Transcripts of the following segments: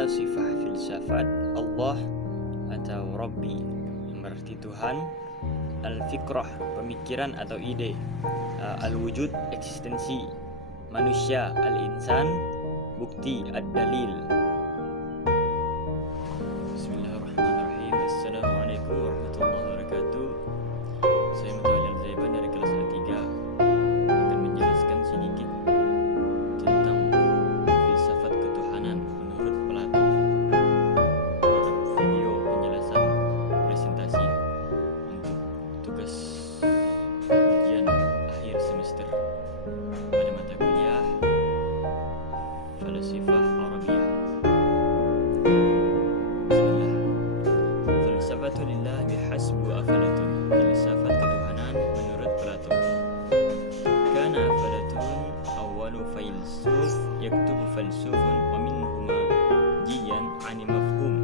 falasifah filsafat Allah atau Rabbi yang berarti Tuhan, al-fikrah pemikiran atau ide, al-wujud eksistensi, manusia al-insan, bukti ad-dalil. Bismillahirrahmanirrahim. Assalamualaikum warahmatullahi wabarakatuh. Saya Mutawalli Al-Zaiban dari kelas A3 akan menjelaskan sedikit tentang filsafat ketuhanan menurut Plato. Dalam video penjelasan presentasi untuk tugas ujian akhir semester pada mata kuliah Falasifah Arabiyah. Bismillah. Falsafatulillah bihasbu afalatun. Filsafat ketuhanan menurut Plato. Kana afalatun awwalu filsuf yaktubu falsufun wa minhuma jiyan ani mafhum.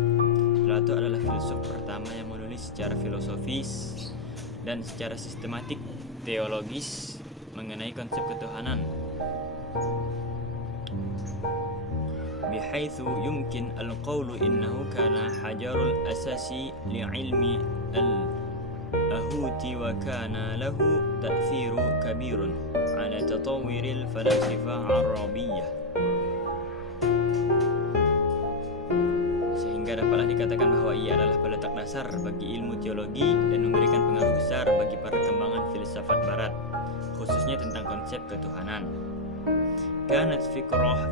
Plato adalah filsuf pertama yang menulis secara filosofis dan secara sistematik teologis mengenai konsep ketuhanan. Bihaitsu yumkin al-qawlu innahu kana hajarul asasi li'ilmi al-ahuti wa kana lahu ta'thiru kabirun ala tatawwiril falasifah Arabiyyah. Sehingga dapatlah dikatakan bahwa ia adalah peletak dasar bagi ilmu teologi dan memberikan pengaruh besar bagi perkembangan filsafat barat, khususnya tentang konsep ketuhanan. Kanat fikrah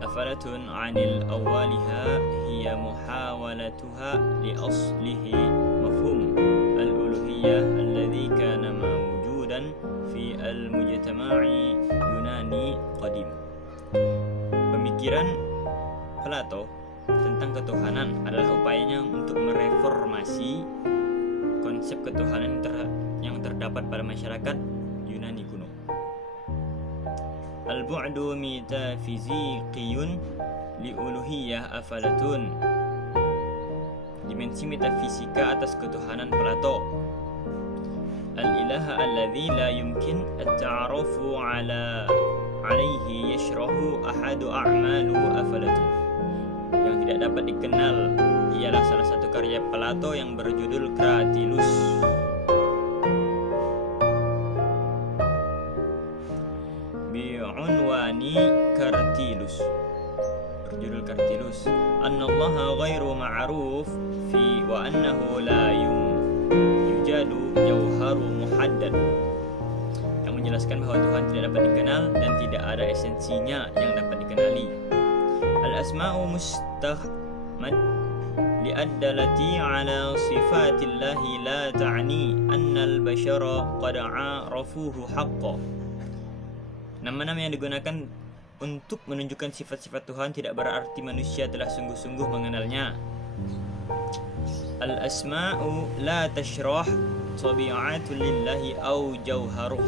afalatun anil awwaliha hiya muhawalatuha li aslihi mafhum al-uluhiyyah alladhi kana mawjudan fi al-mujtama'i Yunani qadim. Pemikiran Plato tentang ketuhanan adalah upayanya untuk mereformasi konsep ketuhanan yang terdapat pada masyarakat Yunani kuno. Al-bu'du metafizikiyun li'uluhiyah afalatun. Dimensi metafisika atas ketuhanan Plato. Al-ilaha alladhi la yumkin at-ta'arufu alaihi yashrahu ahadu a'malu afalatun. Yang tidak dapat dikenal ialah salah satu karya Plato yang berjudul Cratylus. Bi'unwani Cratylus, berjudul Cratylus, annallaha ghairu ma'ruf fi wa annahu la yujadu jauharu muhaddad, yang menjelaskan bahwa Tuhan tidak dapat dikenal dan tidak ada esensinya yang dapat dikenali. Al-asma'u mustahmad li'addalati ala sifatillahi la ta'ni anna al-bashara qad 'arafuhu haqqan. Nama-nama yang digunakan untuk menunjukkan sifat-sifat Tuhan tidak berarti manusia telah sungguh-sungguh mengenalnya. Al-asma'u la tashrah tabi'atu lillahi aw jawharuh,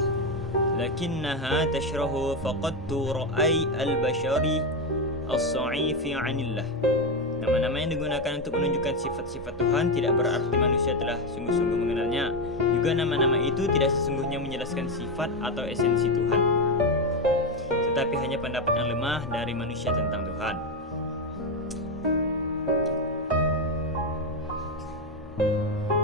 lakinnaha tashrahu faqadtu ra'ay al-bashari as-sa'ifi 'anillah. Nama-nama yang digunakan untuk menunjukkan sifat-sifat Tuhan tidak berarti manusia telah sungguh-sungguh mengenalnya. Juga nama-nama itu tidak sesungguhnya menjelaskan sifat atau esensi Tuhan, tetapi hanya pendapat yang lemah dari manusia tentang Tuhan.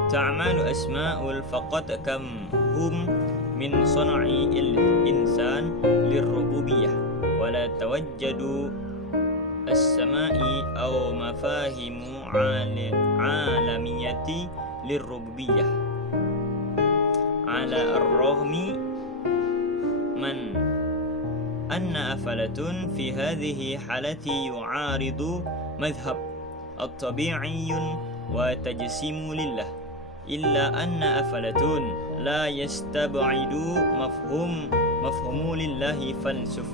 Ta'malu asma'ul faqat kam hum min sana'i al-insan lirrububiyyah wa la tawajjadu as-sama'i aw mafahimu 'alamiyati lirrububiyyah ala ar-rahmi man anna afalatun fi hadhihi halati yu'aridu madhhab at-tabi'iyyun wa tajsimu lillah illa anna afalatun la yastab'idu mafhumu lillahi falsuf.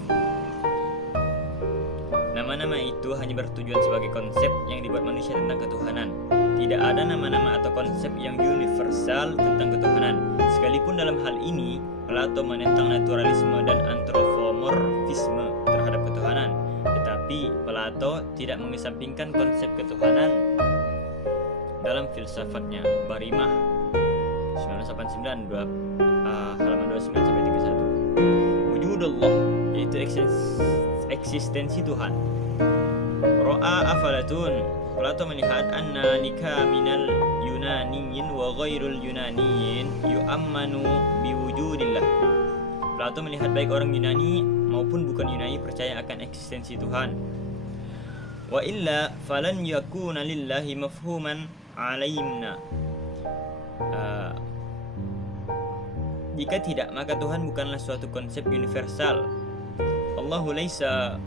Nama-nama itu hanya bertujuan sebagai konsep yang dibuat manusia tentang ketuhanan. Tidak ada nama-nama atau konsep yang universal tentang ketuhanan. Sekalipun dalam hal ini Plato menentang naturalisme dan antropomorfisme terhadap ketuhanan, tetapi Plato tidak mengesampingkan konsep ketuhanan dalam filsafatnya. Barimah 1989 halaman 29-31. Wujudullah yaitu eksistensi Tuhan. Afalatun. Plato melihat anna likaminal yunaniyin wa ghairul yunaniyin yu'ammanu biwujudillah. Plato melihat baik orang Yunani maupun bukan Yunani percaya akan eksistensi Tuhan. Wa illa falan yakuna lillahi mafhuman alaimna. Jika tidak, maka Tuhan bukanlah suatu konsep universal. Allahu laisa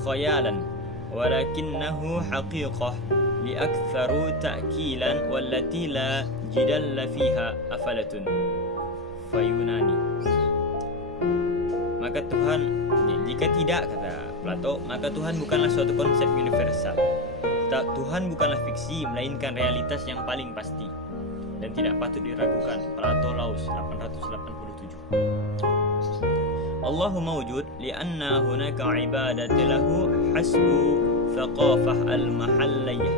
khayalan walakinnahu haqiqah liaktharu ta'kilan wallati la jidalla fiha afalatun fayunani. Maka Tuhan, jika tidak, kata Plato, maka Tuhan bukanlah suatu konsep universal. Tuhan bukanlah fiksi, melainkan realitas yang paling pasti dan tidak patut diragukan. Plato Laus 887. Allahu mawjud lianna hunaka ibadati lahu hasbu thaqafah al-mahalliyah.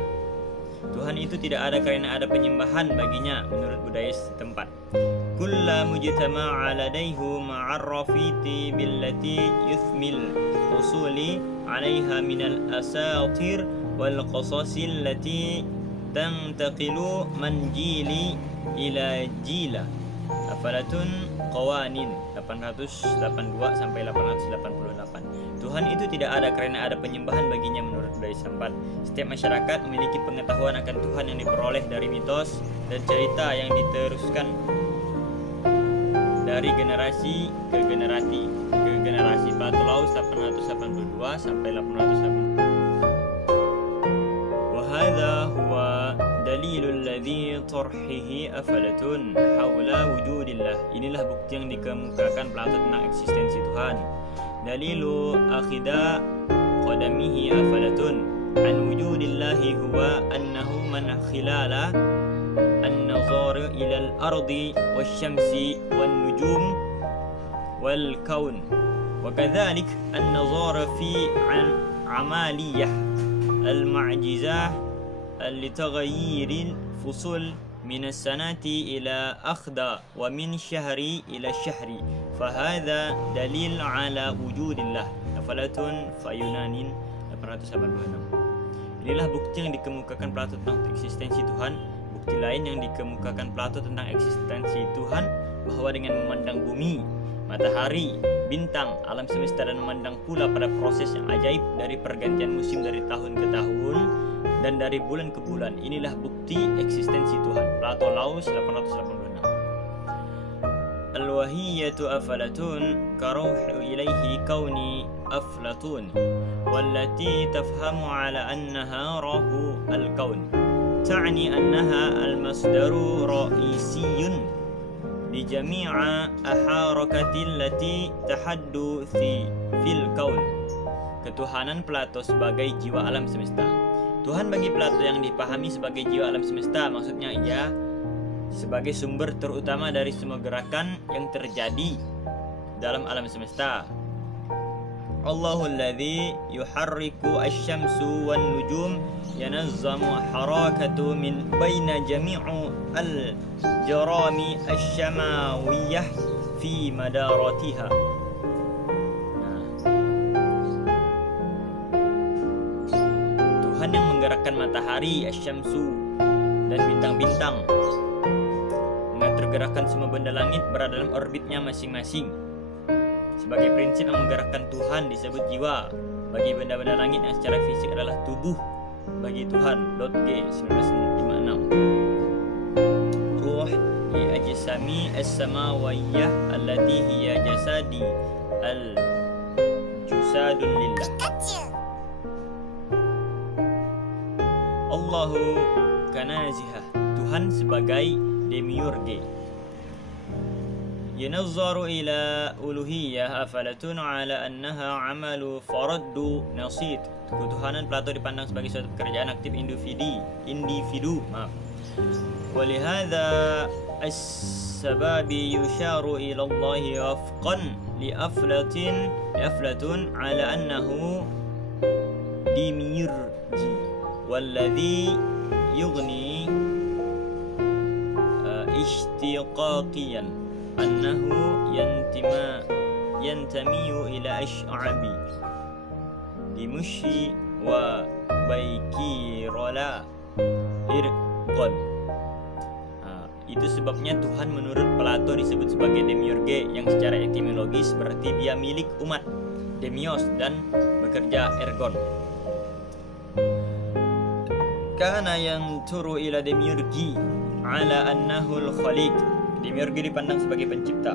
Tuhan itu tidak ada karena ada penyembahan baginya menurut budaya setempat. Kulla mujtama'a ladaihu ma'arrafiti billati yuthmil usuli 'alaiha minal asatir wal qasasil lati tantaqilu man jili ila jila. Afalatun Qawanin 882 sampai 888. Tuhan itu tidak ada karena ada penyembahan baginya menurut budaya setempat. Setiap masyarakat memiliki pengetahuan akan Tuhan yang diperoleh dari mitos dan cerita yang diteruskan dari generasi ke generasi. Plato Laus 882 sampai 880. Wa hadza huwa dalilul ladzi tarhihi afalatun haula wujudillah. Inilah bukti yang dikemukakan Plato tentang eksistensi Tuhan. Dalilu akhida qadamihi afalatun an wujudillahi huwa annahu man khilala an-nazar ila al-ardi wasyamsi wan-nujum wal-kaun wa kadzalik an-nazar fi amaliyah al-ma'jizah litaghayyir al-fusul min as-sanati ila akhda wa min syahri ila syahri fahadha dalil ala wujudillah. Afalatun fayunanin 886. Inilah bukti yang dikemukakan Plato tentang eksistensi Tuhan. Bukti lain yang dikemukakan Plato tentang eksistensi Tuhan bahwa dengan memandang bumi, matahari, bintang, alam semesta dan memandang pula pada proses yang ajaib dari pergantian musim dari tahun ke tahun dan dari bulan ke bulan, inilah bukti eksistensi Tuhan. Plato Laus 886. Al-wahiyyatu afalatun karuhu ilaihi kauni aflatun wallati tafhamu ala annaha rahu al-kaun ta'ni annaha al-masdaru ra'isiyun li jami'a aharakati allati tahaddu fil kaun. Ketuhanan Plato sebagai jiwa alam semesta. Tuhan bagi Plato yang dipahami sebagai jiwa alam semesta, maksudnya ia sebagai sumber terutama dari semua gerakan yang terjadi dalam alam semesta. Allahul ladzi yuharriku asy-syamsu wan-nujum yanazzamu harakatu min baina jami'u al-jarami asy-syamawiyyah fi madaratiha. Tuhan yang menggerakkan matahari, asy-syamsu, dan bintang-bintang, mengatur gerakan semua benda langit berada dalam orbitnya masing-masing. Sebagai prinsip yang menggerakkan Tuhan disebut jiwa. Bagi benda-benda langit yang secara fisik adalah tubuh bagi Tuhan. Lot G 1956. Ruh li ajsami as-samawiyyah allati hiya jasadi al-jusadun lillah. Allahu kanazihah. Tuhan sebagai demiurge. Yanazzaru ila uluhiyah afalatun ala annaha amalu faraddu nasid. Ketuhanan Plato dipandang sebagai suatu pekerjaan aktif individu. Walihada as-sababi yusharu ila Allahi wafqan li aflatun ala annahu demiurgi walladhi yughni ishtiqaqiyan annahu yantamiyu ila asy'abi dimushi wa baikirola irqon. Itu sebabnya Tuhan menurut Plato disebut sebagai demiurge, yang secara etimologis berarti dia milik umat, demios, dan bekerja ergon. Kana yang turu ila demiurgi ala annahu al-khaliq. Demiurge dipandang sebagai pencipta.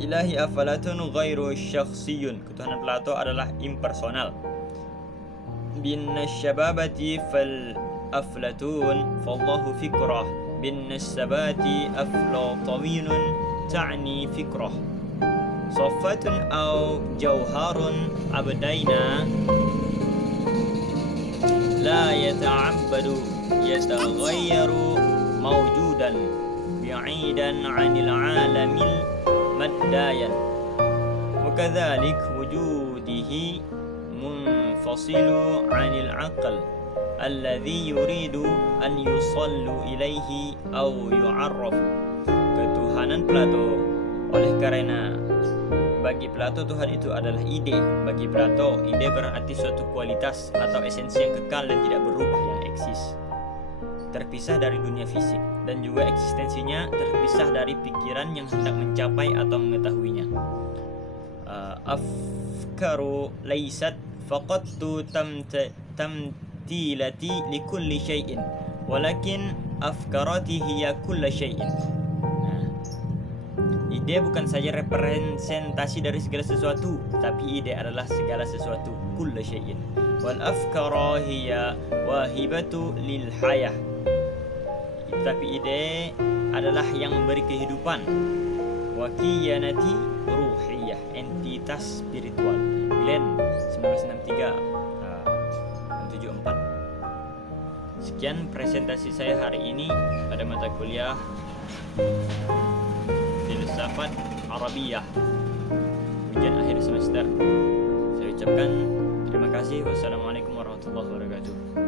Ilahi afalatun ghairu syakhsiyun. Ketuhanan Plato adalah impersonal. Bin syababati fal aflatun fallahu fikrah. Bin sabati aflatawinun ta'ni fikrah. Soffatun aw jawharun abdaina la yata'abbadu yataghayyaru mawjudan bi'idan 'anil 'alamil maddayan. Wakadzalik wujudihi munfasilu 'anil 'aql alladhi yuridu an yusallu ilaihi aw yu'arraf. Ketuhanan Plato. Oleh karena bagi Plato Tuhan itu adalah ide. Bagi Plato, ide berarti suatu kualitas atau esensi yang kekal dan tidak berubah, yang eksis, terpisah dari dunia fisik, dan juga eksistensinya terpisah dari pikiran yang hendak mencapai atau mengetahuinya. Afkaru laysat faqattu tamtilati likulli syai'in walakin afkarati hiya kulla syai'in. Ide bukan saja representasi dari segala sesuatu, tapi ide adalah segala sesuatu, kulla syai'in. Wal afkara hiya wahibatu lil hayah. Tapi ide adalah yang memberi kehidupan. Wakiyanati ruhiyah, entitas spiritual. Glenn 1963 74. Sekian presentasi saya hari ini pada mata kuliah Filsafat Arabiyah, ujian akhir semester. Saya ucapkan terima kasih. Wassalamualaikum warahmatullahi wabarakatuh.